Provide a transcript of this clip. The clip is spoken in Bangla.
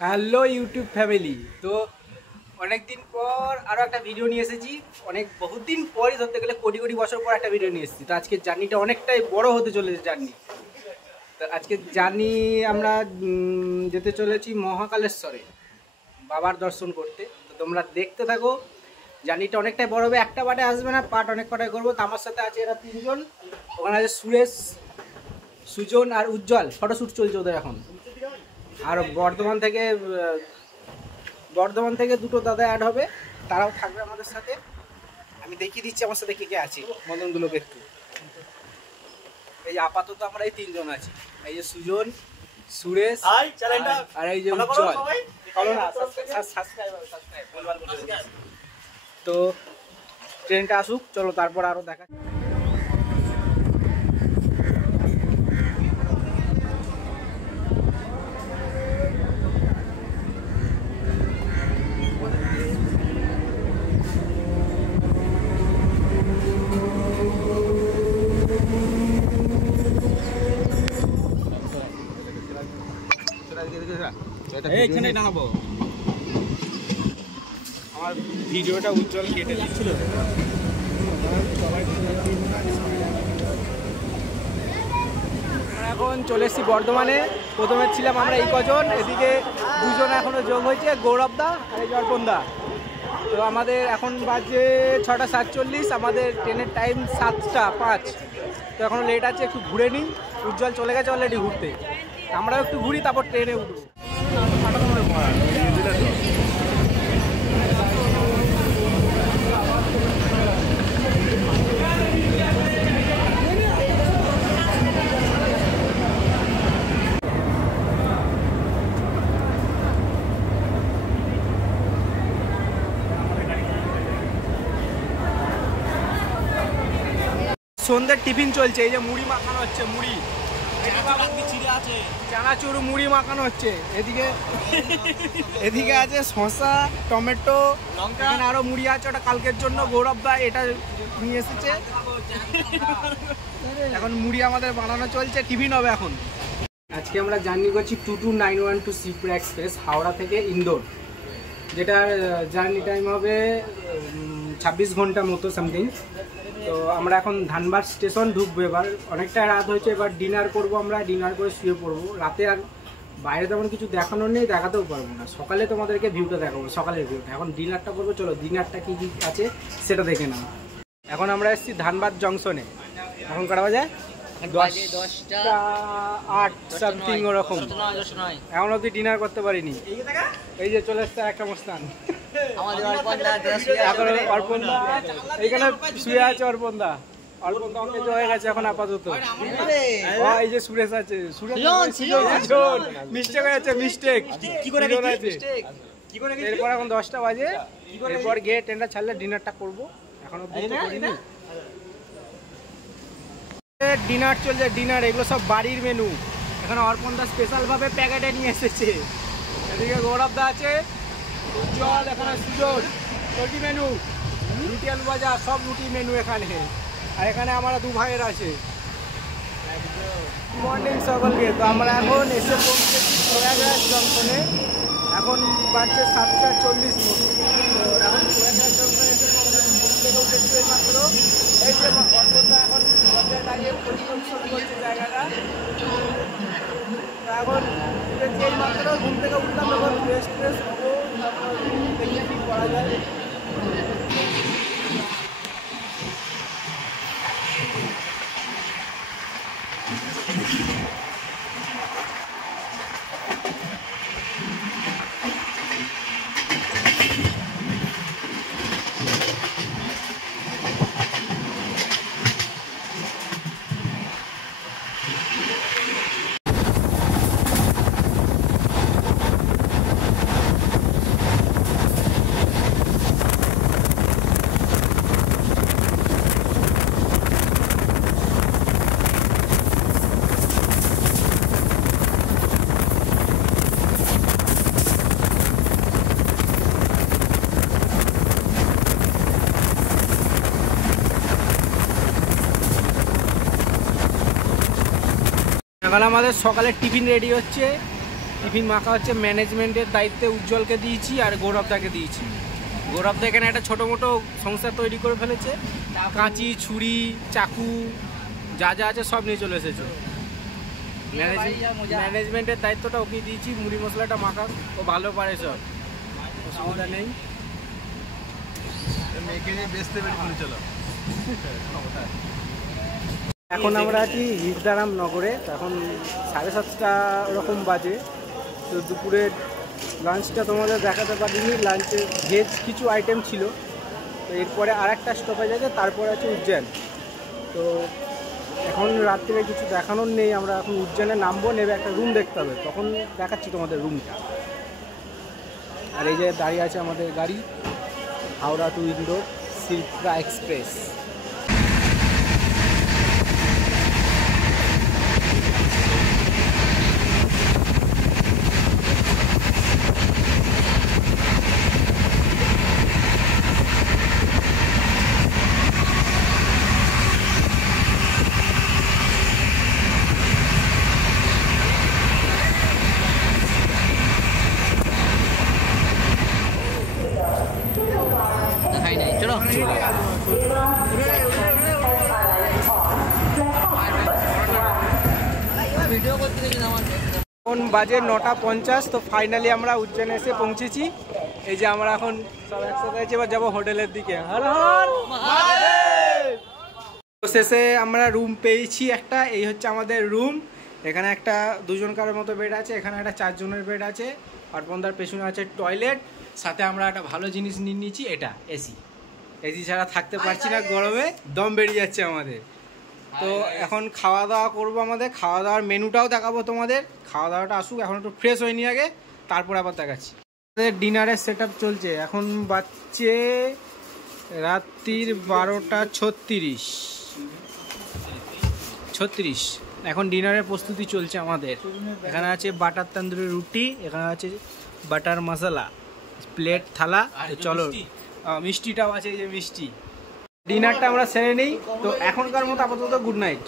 Hello YouTube family. তো অনেকদিন পর আরও একটা ভিডিও নিয়ে এসেছি। বহুত দিন পরই ধরতে গেলে কোটি কোটি বছর পর একটা ভিডিও নিয়ে এসেছি। তো আজকের জার্নিটা অনেকটাই বড় হতে চলেছে জার্নি। তো আজকের জার্নি আমরা যেতে চলেছি মহাকালেশ্বরে বাবার দর্শন করতে। তো তোমরা দেখতে থাকো, জার্নিটা অনেকটাই বড় হবে, একটা পার্টে আসবে না, পার্ট অনেক কটাই করবো। তো আমার সাথে আছে এরা তিনজন, ওখানে আছে সুরেশ, সুজন আর উজ্জ্বল। ফটোশ্যুট চলছে ওদের এখন। আর বর্ধমান থেকে দুটো দাদা অ্যাড হবে, তারাও থাকবে আমাদের সাথে। আমি দেখিয়ে দিচ্ছি আমার সাথে কে কে আছে মদনগুলোকে একটু। এই যে আপাতত আমরা এই তিনজন আছি, এই যে সুজন, সুরেশ আর এই যে উজ্জ্বল। তো ট্রেনটা আসুক, চলো তারপর আরো দেখা। এইখানে নামাবো। আমার ভিডিওটা উজ্জ্বল কেটে দিচ্ছিল। এখন চলে এসেছি বর্ধমানে। প্রথমে ছিলাম আমরা এই কজন, এদিকে দুজন এখনো যোগ হয়েছে, গৌরব দা আর এই অর্পণ দা। তো আমাদের এখন বাজে 6:47, আমাদের ট্রেনের টাইম 7:05। তো এখনো লেট আছে, একটু ঘুরে নিই। উজ্জ্বল চলে গেছে অলরেডি ঘুরতে, আমরাও একটু ঘুরি, তারপর ট্রেনে উঠবো। সন্ধ্যের টিফিন চলছে, এই যে মুড়ি মাখানো হচ্ছে, মুড়ি চানাচুর মুড়ি মাখানো হচ্ছে। এদিকে আছে শসা, টমেটো, লঙ্কা, আরো মুড়ি আছে, ওটা কালকের জন্য গৌরব দা এটা নিয়ে এসেছে। এখন মুড়ি আমাদের বানানো চলছে, টিফিন হবে এখন। আজকে আমরা জার্নি করছি 22912 শিবপুর এক্সপ্রেস, হাওড়া থেকে ইন্দোর, যেটার জার্নি টাইম হবে 26 ঘন্টা মতো সামথিং। তো আমরা এখন ধানবাদ স্টেশন ঢুকবো। এবার অনেকটা রাত হয়েছে, এবার ডিনার করব। আমরা ডিনার করে শুয়ে পড়বো। রাতে আর বাইরে তেমন কিছু দেখানোর নেই, দেখাতেও পারবো না। সকালে তোমাদেরকে ভিউটা দেখাবো, সকালের ভিউটা। এখন ডিনারটা করবো, চলো ডিনারটা কী কী আছে সেটা দেখে নাও। এখন আমরা এসেছি ধানবাদ জংশনে। এখন কটা বাজে? 10:08 সামথিং ওরকম। এখন অবধি ডিনার করতে পারিনি। এই যে চলে এসছে একটা মস্তান, এইখানে শুয়ে আছে অর্পণ দা। অর্পণ দা অনেক হয়ে গেছে এখন আপাতত। এই যে সুরেশ আছে, মিস্টেক হয়ে যাচ্ছে, মিস্টেক এরপর এখন 10টা বাজে। এরপর গিয়ে ট্রেনটা ছাড়লে ডিনারটা করবো। এখন অবধি করিনি। ডিনার চলছে, ডিনার। এগুলো সব বাড়ির মেনু। এখানে অর্পণ দা স্পেশাল ভাবে প্যাকেটে নিয়ে এসেছে। এদিকে গৌরব দা আছে, উজ্জ্বল, এখানে সুজন। রুটি মেনু, রুটি আলু ভাজা, সব রুটি মেনু এখানে। আর এখানে আমরা দু ভাইয়ের আছে। মর্নিং সকলকে। তো আমরা এখন এসে পৌঁছেছি প্রয়াগরাজ জংশনে। এখন বাজছে 7:40 মতো। এখন প্রয়াগরাজ জংশনে এসে উঠেছি মাত্র। এই যে অর্পণদা এখন দরজায় দাঁড়িয়ে পরিদর্শন করছে জায়গাটা। এখন এই মাত্র ঘুম থেকে উঠলাম, এখন ফ্রেশ ফ্রেশ হবো, তারপর দেখে কি করা যায়। এখন আমাদের সকালের টিফিন রেডি হচ্ছে। টিফিন মাখা হচ্ছে ম্যানেজমেন্টের দায়িত্বে উজ্জ্বলকে দিয়েছি আর গৌরবদাকে দিয়েছি। গৌরবদা এখানে একটা ছোটো মোটো সংসার তৈরি করে ফেলেছে, কাঁচি ছুরি চাকু যা যা আছে সব নিয়ে চলে এসেছে। ম্যানেজমেন্টের দায়িত্বটা ওকে দিয়েছি, মুড়ি মশলাটা মাখা ও ভালো পারে, সব অসুবিধা নেই। এখন আমরা আছি হিজদারাম নগরে, এখন 7:30 ওরকম বাজে। তো দুপুরের লাঞ্চটা তোমাদের দেখাতে পারিনি, লাঞ্চে ভেজ কিছু আইটেম ছিল। তো এরপরে আর একটা স্টপেজ আছে, তারপরে আছে উজ্জয়ন। তো এখন রাত্রে কিছু দেখানোর নেই, আমরা এখন উজ্জয়নে নামবো, নেবে একটা রুম দেখতে হবে, তখন দেখাচ্ছি তোমাদের রুমটা। আর এই যে দাঁড়িয়ে আছে আমাদের গাড়ি, হাওড়া টু ইন্দোর শিপ্রা এক্সপ্রেস। এখন বাজে 9:50। তো ফাইনালি আমরা উজ্জয়নে এসে পৌঁছেছি। এই যে আমরা এখন সব একসাথে আছি, এবার যাবো হোটেলের দিকে। হর হর মহাদেব। তো শেষে আমরা রুম পেয়েছি একটা, এই হচ্ছে আমাদের রুম। এখানে একটা 2 জনকার মতো বেড আছে, এখানে একটা 4 জনের বেড আছে, আর বন্ধার পেছনে আছে টয়লেট। সাথে আমরা একটা ভালো জিনিস নিয়ে নিয়েছি, এটা এসি। এসি ছাড়া থাকতে পারছি না, গরমে দম বেরিয়ে যাচ্ছে আমাদের। তো এখন খাওয়া দাওয়া করবো, আমাদের খাওয়া দাওয়ার মেনুটাও দেখাবো তোমাদের। খাওয়া দাওয়াটা আসুক, এখন একটু ফ্রেশ হয়নি আগে, তারপর আবার দেখাচ্ছি। আমাদের ডিনারের সেট আপ চলছে, এখন বাজছে রাত্রির 12:36। এখন ডিনারের প্রস্তুতি চলছে আমাদের। এখানে আছে বাটার তন্দুরি রুটি, এখানে আছে বাটার মশলা, প্লেট থালা। চলো মিষ্টিটাও আছে, এই যে মিষ্টি। ডিনারটা আমরা সেরে নিই। তো এখনকার মতো আপাতত গুড নাইট।